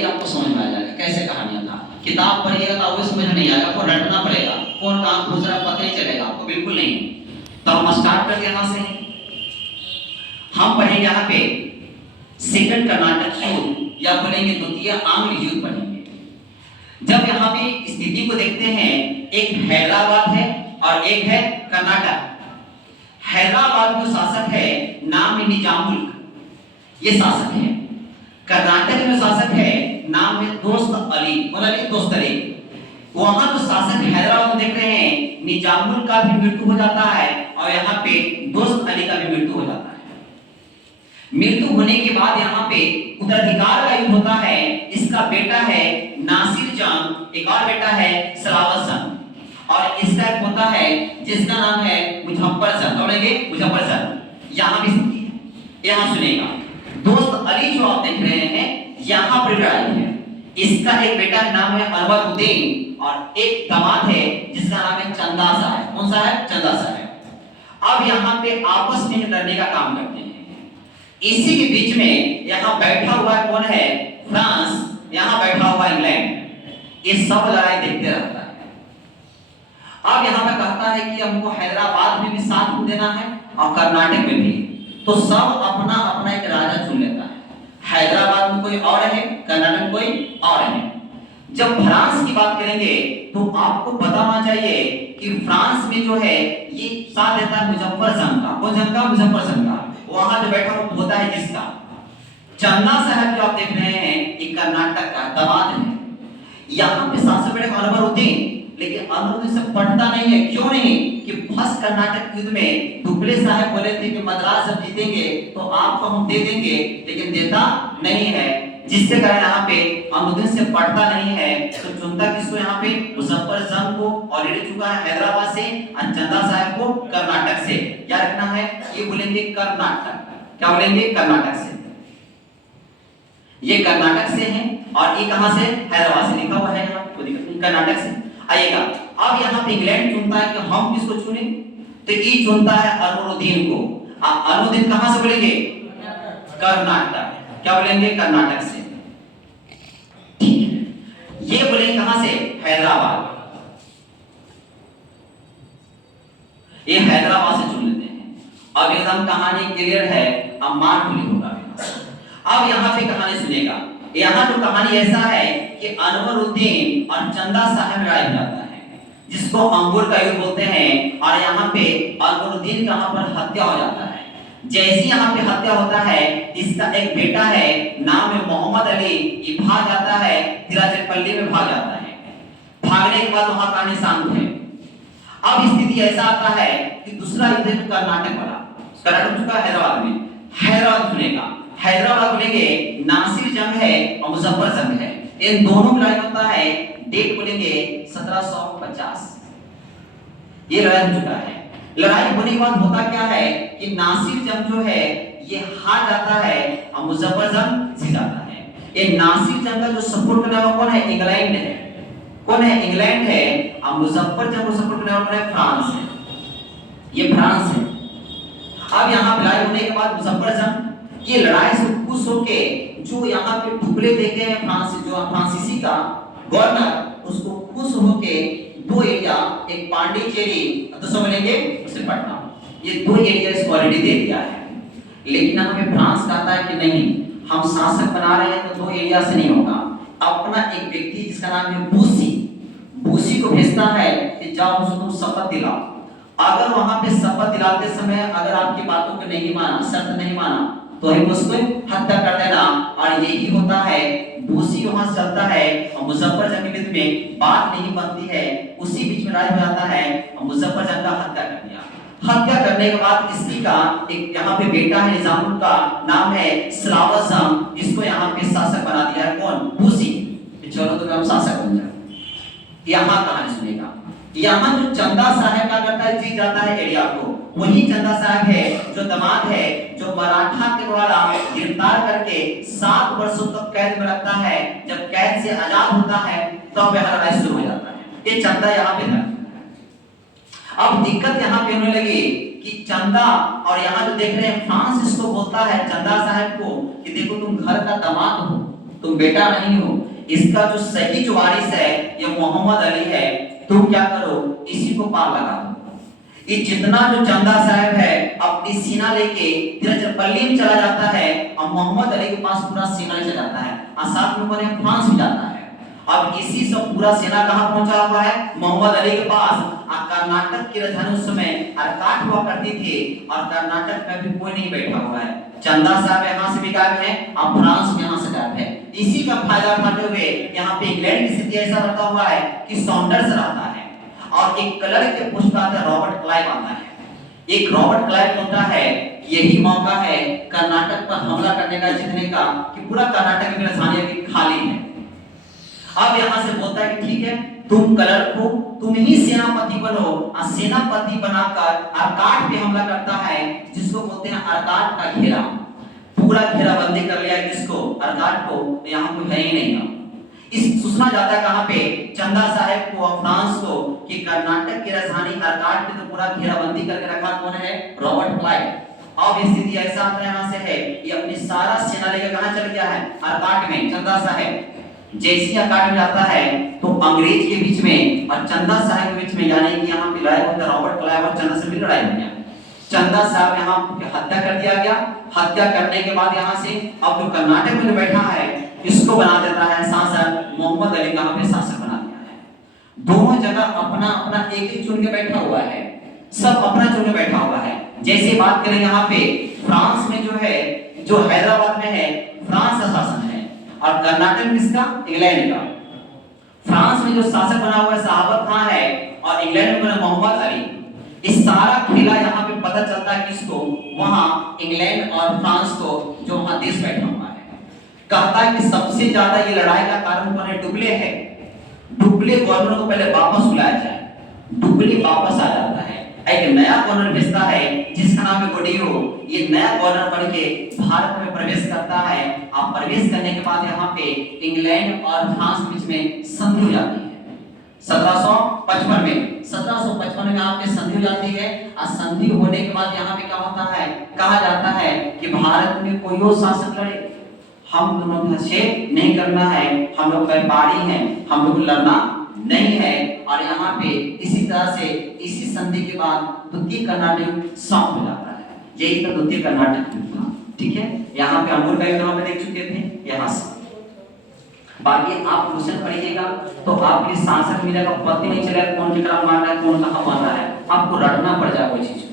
Already आपको समझ में आ जाएगा कैसे कहानियां था। किताब पढ़िएगा तो आपको समझ में नहीं आएगा, आपको रटना पड़ेगा, कौन कहाँ घुस रहा पता नहीं चलेगा आपको, बिल्कुल नहीं। तो हम स्टार्ट करते हैं यहाँ से। हम पढ़ेंगे यहाँ पे सेकंड कर्नाटक युद्ध या बोलेंगे द्वितीय आंग्ल युद्ध पढ़ेंगे। जब यहाँ पे स्थिति को देखते हैं, एक हैदराबाद है और एक है कर्नाटक। हैदराबाद जो शासक है नाम है निजामुल, ये शासक है। कर्नाटक में शासक है नाम है दोस्त अली, दोस्त अली। वहां जो शासक हैदराबाद में देख रहे हैं निजामुल का भी मृत्यु हो जाता है और यहाँ पे दोस्त अली का भी मृत्यु हो जाता है। मृत्यु होने के बाद यहाँ पे उत्तराधिकार का युद्ध होता है। इसका बेटा है नासिर जंग, एक और बेटा है सलावत जंग, और इसका एक होता है जिसका नाम है मुजफ्फर जंग। बोलेंगे मुजफ्फर जंग। यहाँ भी स्थिति है, यहाँ सुनेगा। दोस्त अली जो आप देख रहे हैं यहाँ पर लड़ाई है। इसका एक बेटा नाम है अनवरुद्दीन और एक दामाद है जिसका नाम है चंदा साहब। कौन सा है? चंदा साहब। अब यहाँ पे आपस में लड़ने का काम करते हैं। इसी के बीच में यहाँ बैठा हुआ है कौन है? फ्रांस, यहाँ बैठा हुआ इंग्लैंड। ये सब लड़ाई देखते रहता है। अब यहाँ पे कहता है कि हमको हैदराबाद में भी साथ देना है और कर्नाटक में भी। तो सब अपना अपना एक राजा चुन लेता है। हैदराबाद में कोई और है, कर्नाटक में कोई और है। जब फ्रांस की बात करेंगे तो आपको पता होना चाहिए कि फ्रांस में जो है ये साथ देता है मुजफ्फर जंग का। वो जंग का मुजफ्फर जंग का। वहां जो बैठा होता है जिसका चन्ना साहब जो आप देख रहे हैं ये कर्नाटक का दामाद है। यहाँ पे शासक बैठे अनवरुद्दीन, लेकिन अनवरुद्दीन से पटता नहीं है। क्यों नहीं? कि फर्स्ट कर्नाटक युद्ध में दुबले साहब बोले थे कि मद्रास जब जीतेंगे तो आपको हम दे देंगे, लेकिन देता नहीं है, जिससे कारण यहाँ पे अनवरुद्दीन से पटता नहीं है। तो चुनता किसको? यहाँ पे मुजफ्फर जंग को, ऑलरेडी चुका है हैदराबाद से, और चंदा साहब को कर्नाटक से। क्या रखना है? ये बोलेंगे कर्नाटक। क्या बोलेंगे? कर्नाटक से। ये कर्नाटक से है और ये कहां से? हैदराबाद से। लिखा हुआ है यहाँ, कोई दिक्कत नहीं, कर्नाटक से। आइएगा, अब यहाँ पे इंग्लैंड चुनता है कि हम किसको चुने, तो ये चुनता है अनवरुद्दीन को। अनवरुद्दीन कहां से बोलेंगे? कर्नाटक। क्या बोलेंगे? कर्नाटक से। ठीक है, ये बोलेंगे कहां से? हैदराबाद। ये हैदराबाद से चुन लेते हैं। अब एकदम कहानी क्लियर है, अब मार गोली होगा। अब यहाँ पे कहानी सुनेगा। यहाँ जो कहानी ऐसा है कि अनवरुद्दीन और चंदा साहब लड़ाई हो जाता है, जिसको अंगूर का युद्ध बोलते हैं। और यहाँ पे अनवरुद्दीन का यहाँ पर हत्या हो जाता है। जैसे यहाँ पे हत्या होता है, इसका एक बेटा है नाम है मोहम्मद अली, ये भाग जाता है, तिरुचिरापल्ली में भाग जाता है। भागने के बाद वहां कहानी शांत है। अब स्थिति ऐसा आता है कि दूसरा युद्ध है कर्नाटक वाला। कर्नाटक चुका हैदराबाद में, हैदराबाद चुनेगा। हैदराबाद बोलेंगे नासिर जंग है और मुजफ्फर जंग है। इन दोनों में लड़ाई होता है। डेट बोलेंगे 1750। ये लड़ाई हो चुका है। लड़ाई होने के बाद होता क्या है कि नासिर जंग जो है ये हार जाता है और मुजफ्फर जंग जीत जाता है। ये नासिर जंग का जो सपोर्ट करने वाला कौन है? इंग्लैंड है। कौन है? इंग्लैंड है। और मुजफ्फर जंग को सपोर्ट करने वाला कौन है? फ्रांस है। ये फ्रांस है। अब यहाँ लड़ाई होने के बाद मुजफ्फर जंग ये लड़ाई से खुश होके जो यहाँ पे टुकड़े देते हैं फ्रांसीसी का गवर्नर, उसको खुश होके दो एरिया, एक पांडिचेरी दूसरा बोलेंगे उसे पटना, ये दो एरिया इसको ऑलरेडी दे दिया है। लेकिन यहाँ पे फ्रांस कहता है कि नहीं, हम शासक बना रहे हैं तो दो एरिया से नहीं होगा। अपना एक व्यक्ति जिसका नाम है बूसी को भेजता है कि जाओ उसको तुम शपथ दिलाओ। अगर वहां पे शपथ दिलाते समय अगर आपकी बातों को नहीं माना, शर्त नहीं माना, तो ही उसको हत्या कर देना। और यही होता है, बूसी वहां से चलता है और मुजफ्फर जंग के बीच में बात नहीं बनती है। उसी बीच में लड़ाई हो जाता है और मुजफ्फर जंग का हत्या कर दिया। हत्या करने के बाद इसी का एक यहाँ पे बेटा है निजामुल का नाम है सलावत जंग, इसको यहाँ पे शासक बना दिया है। कौन? बूसी। चलो तो हम शासक बन जाए। यहाँ कहानी सुनेगा। यहाँ जो चंदा साहब का करता है, जीत जाता है एरिया को। वही चंदा साहब है जो दामाद है, जो मराठा के द्वारा गिरफ्तार करके 7 वर्षों तक कैद में रखता है। जब कैद से आजाद होता है तब यह लड़ाई शुरू हो जाता है। ये चंदा यहाँ पे था। अब दिक्कत यहाँ पे होने लगी कि चंदा और यहाँ जो देख रहे हैं फ्रांस इसको बोलता है चंदा साहब को कि देखो तुम घर का दामाद हो, तुम बेटा नहीं हो, इसका जो सही जो वारिस है ये मोहम्मद अली है, तुम क्या करो इसी को पार लगा दो। ये जितना जो चंदा साहब है अपनी सेना लेके तिरुचिरापल्ली में चला जाता है और मोहम्मद अली के पास पूरा सेना चला जाता है और साथ में कोने फ्रांस भी जाता है। अब इसी सब पूरा सेना कहां पहुंचा हुआ है? मोहम्मद अली के पास। कर्नाटक की राजधानी उस समय अरकाट हुआ करती थी और कर्नाटक में भी कोई नहीं बैठा हुआ है। चंदा साहब यहाँ से भी गायब है और फ्रांस में यहाँ से गायब है। इसी का फायदा उठाते हुए यहाँ पे इंग्लैंड की स्थिति ऐसा रखा हुआ है कि सॉन्डर्स रहता है और एक कलर के पुष्पात रॉबर्ट क्लाइव आता है। एक रॉबर्ट क्लाइव होता है, यही मौका है कर्नाटक पर हमला करने का, जीतने का, कि पूरा कर्नाटक की राजधानी अभी खाली है। अब यहाँ से बोलता है कि ठीक है, तुम कलर को तुम ही सेनापति बनो और सेनापति बनाकर अरकाट पे हमला करता है, जिसको बोलते हैं अरकाट का घेरा। पूरा घेराबंदी कर लिया किसको? अरकाट को। यहाँ कोई है ही नहीं है। इस सूचना जाता है कहां पे? चंदा साहब को और फ्रांस को कि कर्नाटक की राजधानी अरकाट पे तो पूरा घेराबंदी करके रखा कौन है? Robert Clive. अब स्थिति ऐसा यहाँ से है, ये अपनी सारा सेना लेकर कहां चल गया है? अरकाट में। चंदा साहब जैसी अरकाट में जाता है तो अंग्रेज के बीच में और चंदा साहब के बीच में, यानी कि यहाँ पे लड़ाई होता है, रॉबर्ट क्लाइव और चंदा से भी लड़ाई हो गया। चंदा साहब यहाँ हत्या कर दिया गया। हत्या करने के बाद यहाँ से अब जो कर्नाटक में बैठा है इसको बना देता है शासक। मोहम्मद अली कहां पे शासक बना दिया है। दोनों जगह अपना अपना एक एक चुन के बैठा हुआ है, सब अपना चुन के बैठा हुआ है। जैसे बात करें यहाँ पे फ्रांस में जो है, जो हैदराबाद में है, फ्रांस का शासन है और कर्नाटक में किसका? इंग्लैंड का। फ्रांस में जो शासक बना हुआ है साहबत खां है और इंग्लैंड में बना मोहम्मद अली। इस सारा खेला यहाँ पे पता चलता है किसको? वहां इंग्लैंड और फ्रांस को, जो वहां देश बैठा हुआ है। कहता है कि सबसे ज्यादा ये लड़ाई का कारण कौन है? डुप्ले है। डुप्ले गवर्नर को पहले वापस बुलाया जाए। डुप्ले वापस आ जाता है, एक नया गवर्नर भेजता है जिसका नाम है गोडियो। ये नया गवर्नर बन के भारत में प्रवेश करता है और प्रवेश करने के बाद यहाँ पे इंग्लैंड और फ्रांस के बीच में संधि हो जाती है 1755 में। 1755 में यहाँ पे संधि हो जाती है और संधि होने के बाद यहाँ पे क्या होता है? कहा जाता है कि भारत में कोई और शासक लड़े, हम दोनों का हस्तक्षेप नहीं करना है, हम लोग व्यापारी हैं, हम लोग लड़ना नहीं है। और यहाँ पे इसी तरह से इसी संधि के बाद द्वितीय कर्नाटक समाप्त हो जाता है। यही तो द्वितीय कर्नाटक युद्ध था। ठीक है, यहाँ पे अंगूर गाय कहाँ पे देख चुके थे? यहाँ से। बाकी आप क्वेश्चन पढ़िएगा तो आपके शासक मिलेगा, पता नहीं चलेगा कौन कितना मार रहा है, कौन कहाँ मार रहा है, आपको रटना पड़ जाएगा कोई चीज।